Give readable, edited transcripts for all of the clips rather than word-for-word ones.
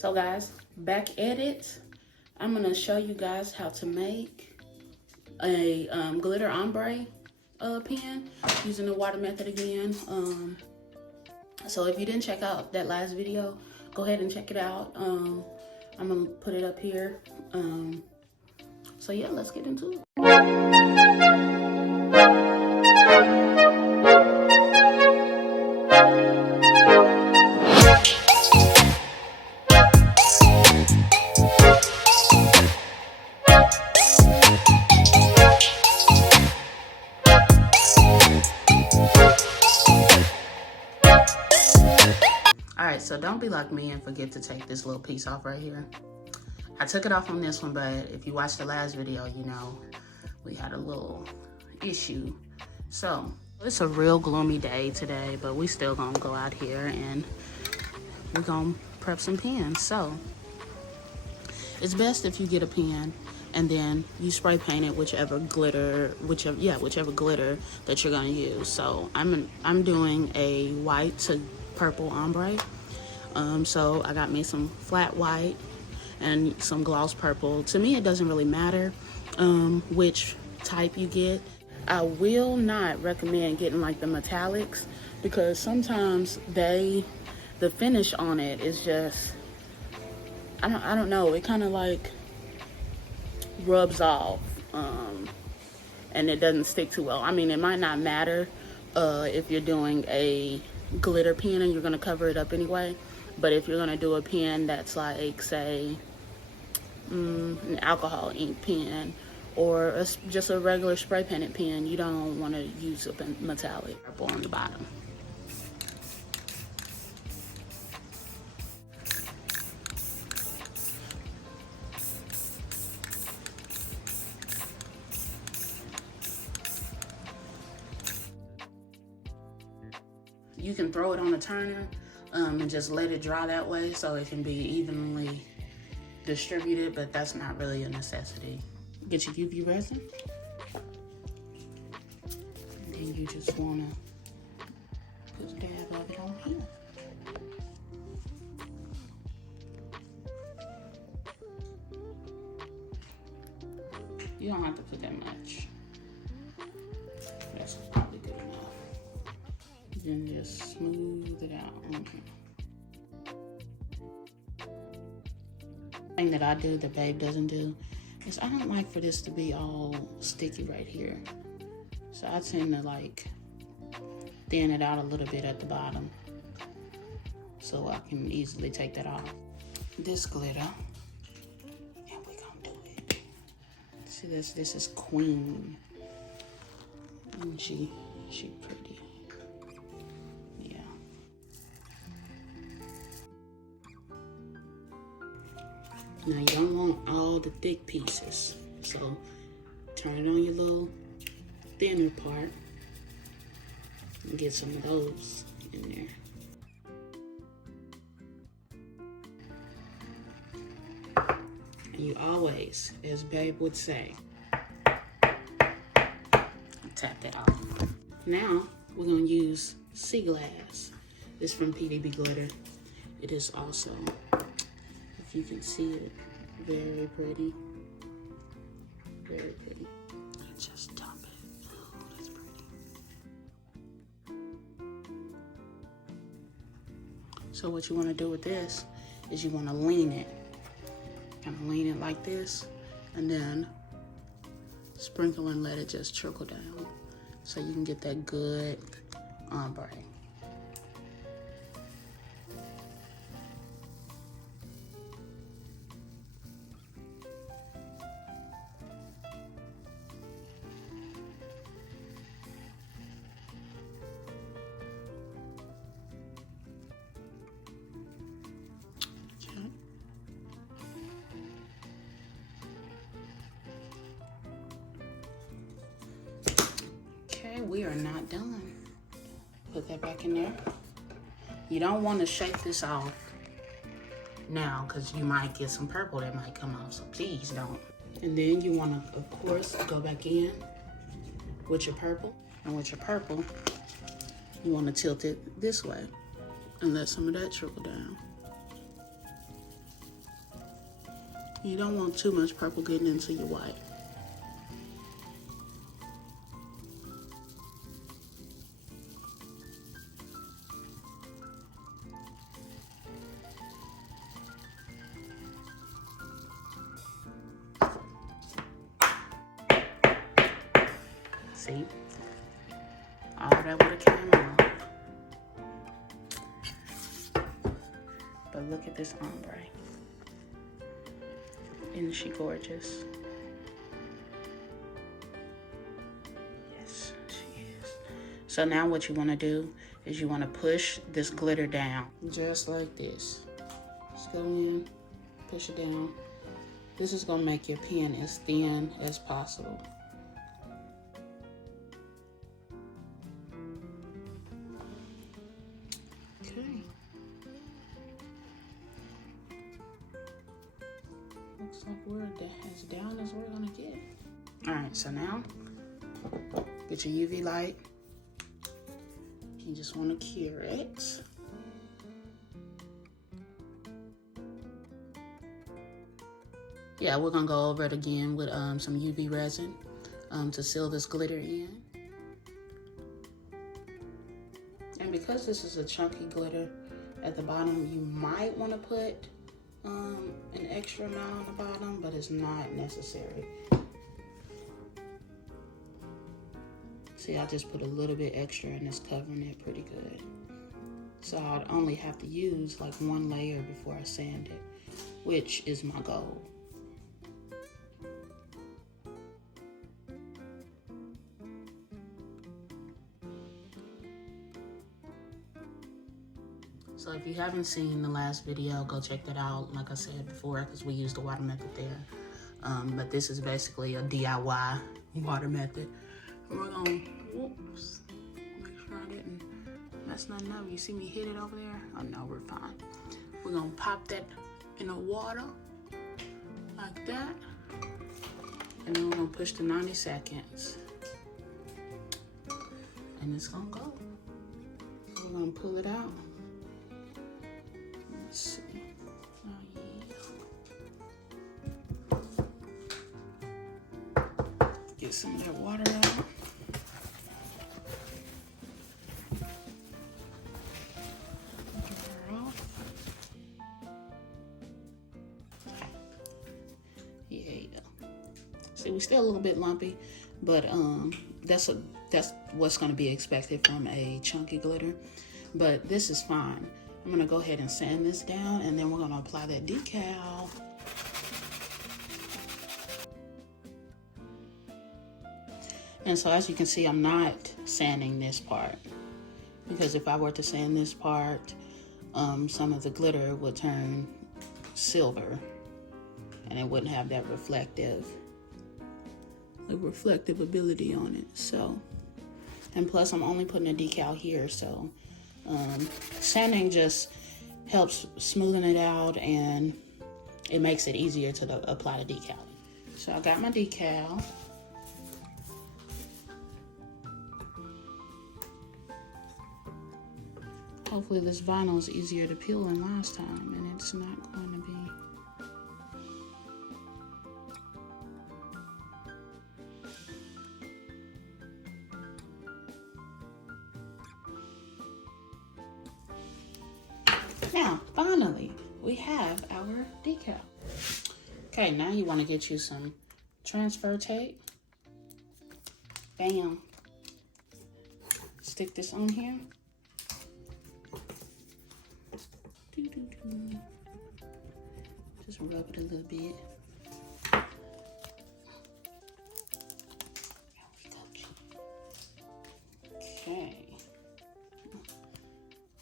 So guys, back at it. I'm gonna show you guys how to make a glitter ombre pen using the water method again. So if you didn't check out that last video, go ahead and check it out. I'm gonna put it up here. So yeah, let's get into it. Alright, so don't be like me and forget to take this little piece off right here. I took it off on this one, but if you watched the last video, you know we had a little issue. So it's a real gloomy day today, but we still gonna go out here and we're gonna prep some pens. So it's best if you get a pen and then you spray paint it whichever glitter that you're gonna use. So I'm doing a white to purple ombre. So I got me some flat white and some gloss purple. To me, it doesn't really matter which type you get. I will not recommend getting like the metallics because sometimes the finish on it is just, I don't know, it kind of like rubs off and it doesn't stick too well. I mean, it might not matter if you're doing a glitter pen and you're gonna cover it up anyway, but if you're gonna do a pen that's like, say, an alcohol ink pen or just a regular spray painted pen, you don't want to use a metallic purple on the bottom. You can throw it on a turner and just let it dry that way so it can be evenly distributed, but that's not really a necessity. Get your UV resin, and then you just wanna put a dab of it on here. You don't have to put that much. That's probably good enough. Then just smooth it out on here. Thing that I do that Babe doesn't do is I don't like for this to be all sticky right here. So I tend to like thin it out a little bit at the bottom so I can easily take that off. This glitter, and we're gonna do it. See this is Queen. And she pretty. Yeah. Now you don't want all the thick pieces, so turn it on your little thinner part and get some of those in there. And you always, as Babe would say, tap that off. Now we're gonna use Sea Glass. This is from PDB Glitter. It is also, if you can see it, very pretty. Very pretty. And just dump it. Oh, that's pretty. So what you want to do with this is you want to lean it. Kind of lean it like this, and then sprinkle and let it just trickle down so you can get that good ombre. We are not done. Put that back in there. You don't want to shake this off now because you might get some purple that might come off, so please don't. And then you want to, of course, go back in with your purple. And with your purple, you want to tilt it this way and let some of that trickle down. You don't want too much purple getting into your white. See? All that would have came off. But look at this ombre. Isn't she gorgeous? Yes, she is. So now what you want to do is you want to push this glitter down. Just like this. Just go in, push it down. This is going to make your pen as thin as possible. Okay. Looks like we're as down as we're gonna get. All right, so now get your UV light. You just want to cure it. Yeah, we're gonna go over it again with some UV resin to seal this glitter in. And because this is a chunky glitter at the bottom, you might want to put an extra amount on the bottom, but it's not necessary. See, I just put a little bit extra and it's covering it pretty good. So I'd only have to use like one layer before I sand it, which is my goal. So if you haven't seen the last video, go check that out. Like I said before, because we used the water method there. But this is basically a DIY water method. And we're gonna, whoops, make sure I didn't mess nothing up. You see me hit it over there? Oh no, we're fine. We're gonna pop that in the water like that. And then we're gonna push to 90 seconds. And it's gonna go. So we're gonna pull it out. Let's see. Oh yeah. Get some of that water out. Get her off. Yeah. See, we're still a little bit lumpy, but that's what's going to be expected from a chunky glitter. But this is fine. I'm gonna go ahead and sand this down, and then we're gonna apply that decal. And so as you can see, I'm not sanding this part, because if I were to sand this part, some of the glitter would turn silver and it wouldn't have that reflective ability on it. So, and plus I'm only putting a decal here, so sanding just helps smoothing it out, and it makes it easier to apply the decal. So I got my decal. Hopefully this vinyl is easier to peel than last time, and it's not going to be. Now, finally, we have our decal. Okay, now you want to get you some transfer tape. Bam. Stick this on here. Just rub it a little bit. Okay.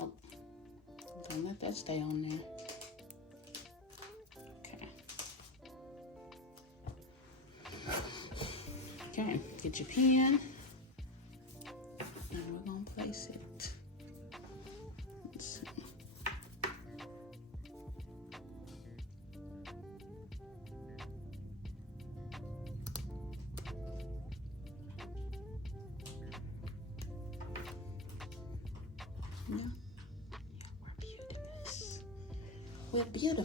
Oh, don't let that stay on there. Okay. Okay, get your pen. And we're gonna place it. Let's see. Yeah, we're beautiful. We're beautiful.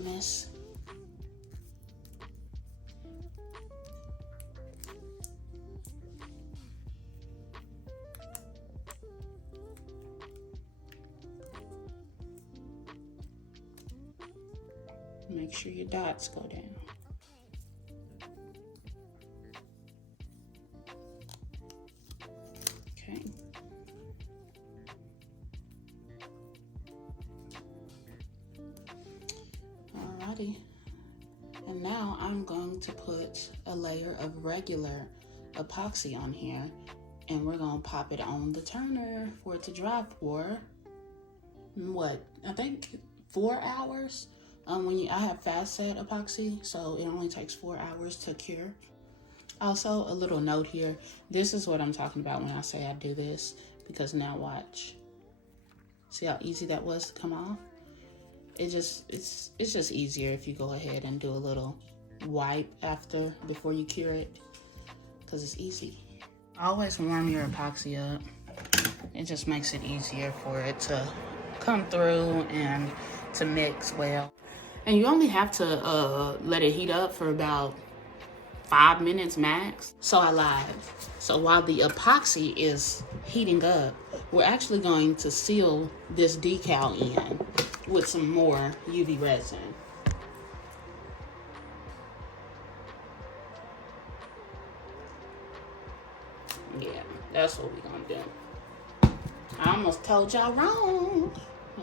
Make sure your dots go down. Okay. Alrighty. And now I'm going to put a layer of regular epoxy on here, and we're gonna pop it on the turner for it to dry for what, I think 4 hours. I have fast set epoxy, so it only takes 4 hours to cure. Also, a little note here, this is what I'm talking about when I say I do this, because now watch. See how easy that was to come off? It's just easier if you go ahead and do a little wipe before you cure it, because it's easy. Always warm your epoxy up. It just makes it easier for it to come through and to mix well. And you only have to let it heat up for about 5 minutes max. So I lied. So while the epoxy is heating up, we're actually going to seal this decal in with some more UV resin. Yeah, that's what we're gonna do. I almost told y'all wrong.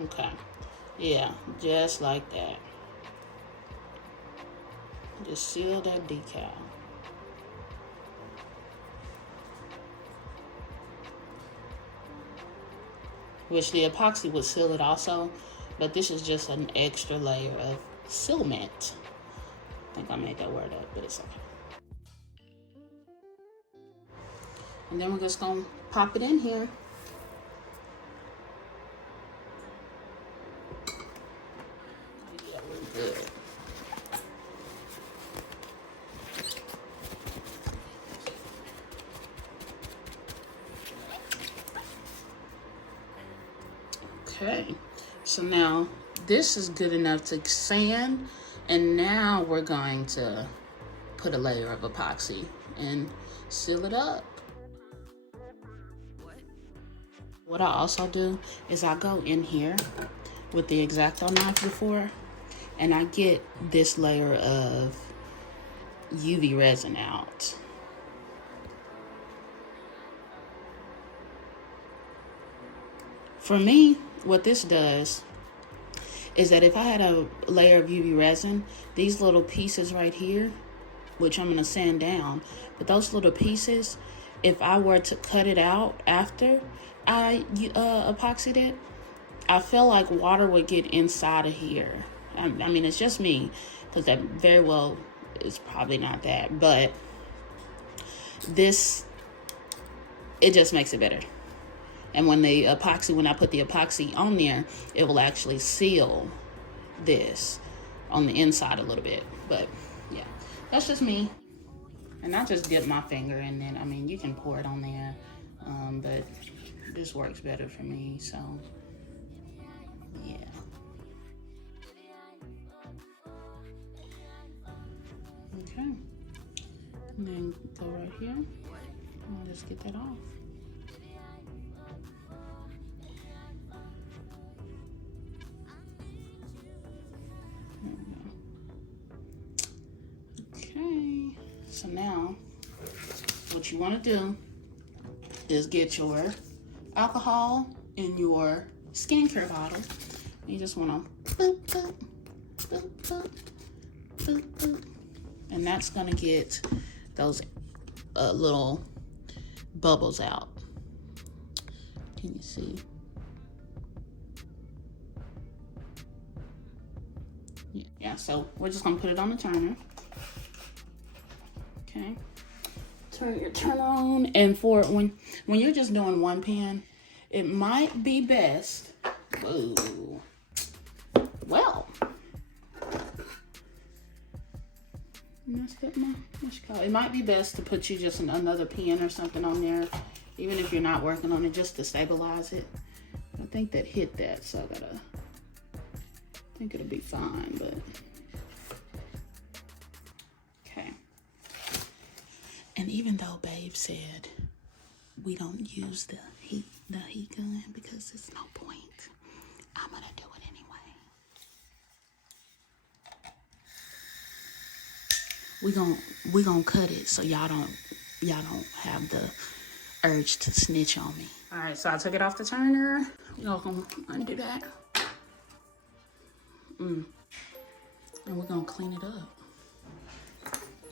Okay, yeah, just like that. Just seal that decal. Which the epoxy would seal it also, but this is just an extra layer of sealment. I think I made that word up, but it's okay. And then we're just gonna pop it in here. Yeah, we're good. Okay, so now this is good enough to sand, and now we're going to put a layer of epoxy and seal it up. What I also do is I go in here with the X-Acto knife before, and I get this layer of UV resin out. For me, what this does is that if I had a layer of UV resin, these little pieces right here, which I'm gonna sand down, but those little pieces, if I were to cut it out after I epoxied it, I feel like water would get inside of here. I mean, it's just me, because that very well is probably not that, but this, it just makes it better. And when I put the epoxy on there, it will actually seal this on the inside a little bit. But yeah, that's just me. And I just dip my finger in it. I mean, you can pour it on there, but this works better for me, so yeah. Okay, and then go right here, and I'll just get that off. Okay, so now what you want to do is get your alcohol in your skincare bottle. You just want to boop, boop, boop, boop, boop, boop. And that's going to get those little bubbles out. Can you see? Yeah, so we're just going to put it on the turner. Okay. Turn your turner on, and for when you're just doing one pen, it might be best. Whoa. Well, it might be best to put you just another pen or something on there, even if you're not working on it, just to stabilize it. I think that hit that, so I think it'll be fine, but okay. And even though Babe said we don't use the heat gun because there's no point, I'm gonna do it anyway. we gonna cut it so y'all don't have the urge to snitch on me. All right, so I took it off the turner. We're gonna undo that. And we're gonna clean it up.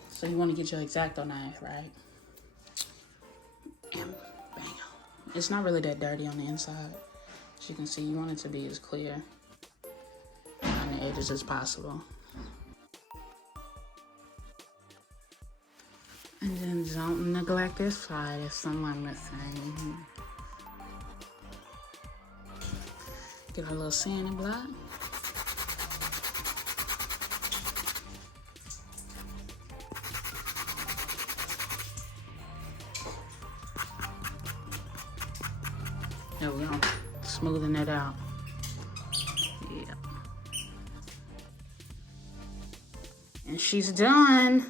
So you want to get your X-Acto knife, right? And bam. It's not really that dirty on the inside. As you can see, you want it to be as clear on the edges as possible. And then don't neglect this side if someone missing. Get our little sanding block. There we go, smoothing it out. Yeah. And she's done.